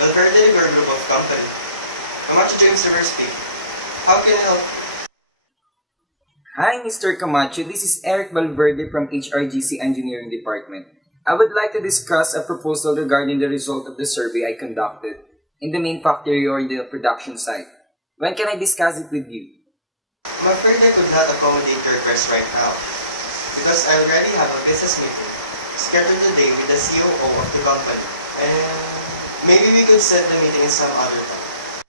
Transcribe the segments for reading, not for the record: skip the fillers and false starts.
Valverde Group of Company. Camacho James River speaking. How can I help? Hi, Mr. Camacho. This is Eric Valverde from HRGC Engineering Department. I would like to discuss a proposal regarding the result of the survey I conducted in the main factory or the production site. When can I discuss it with you? I'm afraid I could not accommodate your request right now because I already have a business meeting scheduled today with the COO of the company, and maybe we could set the meeting in some other time.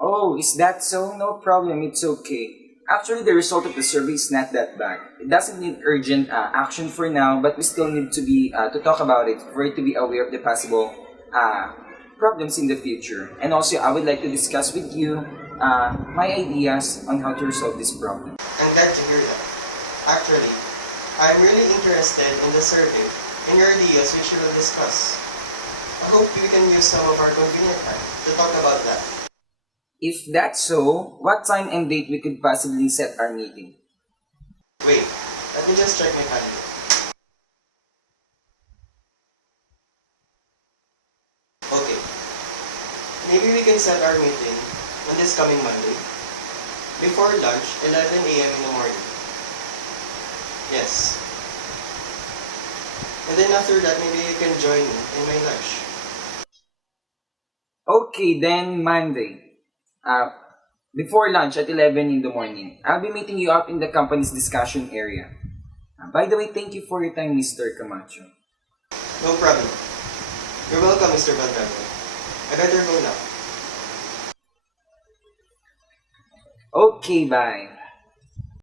Oh, is that so? No problem, it's okay. Actually, the result of the survey is not that bad. It doesn't need urgent action for now, but we still need to be to talk about it for it to be aware of the possible problems in the future. And also, I would like to discuss with you my ideas on how to resolve this problem. I'm glad to hear that. Actually, I'm really interested in the survey and your ideas which we will discuss. I hope we can use some of our convenient time to talk about that. If that's so, what time and date we could possibly set our meeting? Wait, let me just check my calendar. Okay, maybe we can set our meeting on this coming Monday, before lunch, 11 a.m. in the morning. Yes. And then after that, maybe you can join me in my lunch. Okay, then Monday. Before lunch at 11 in the morning. I'll be meeting you up in the company's discussion area. By the way, thank you for your time, Mr. Camacho. No problem. You're welcome, Mr. Valverde. I better go now. Okay, bye.